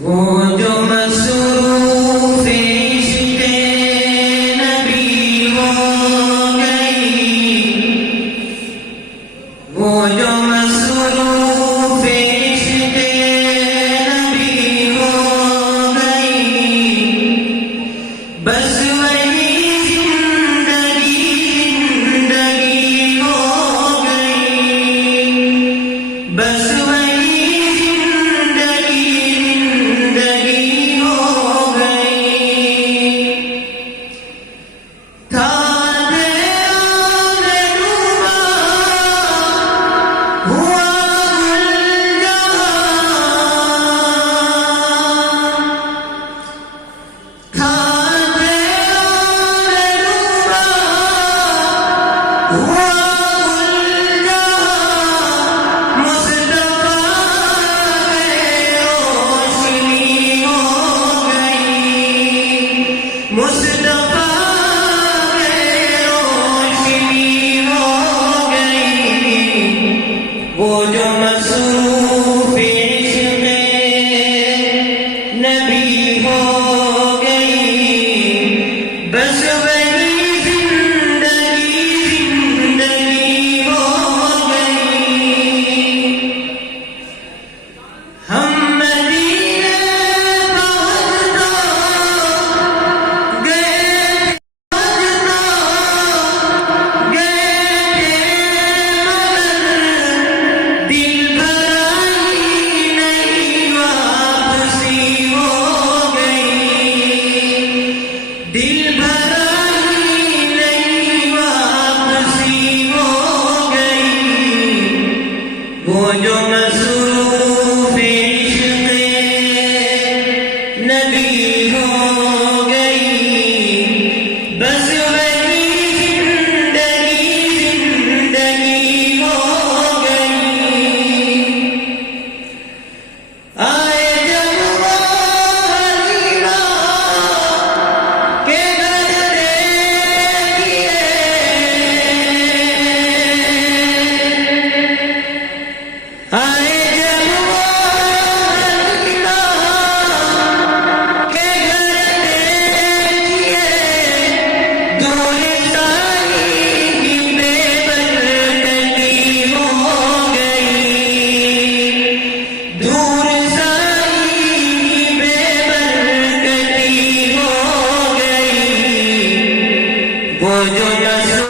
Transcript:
وہ جو مصروف عشق نبی ہو گئی، وہ جو مصروف عشق نبی ہو گئی، بس وہی زندگی ہو گئی، بس وہ جو مصروف عشق نبی ہو گئی، بس وہی زندگی ہو گئی۔ ہم مدینے پہنچتا گئے، وہ جو مصروف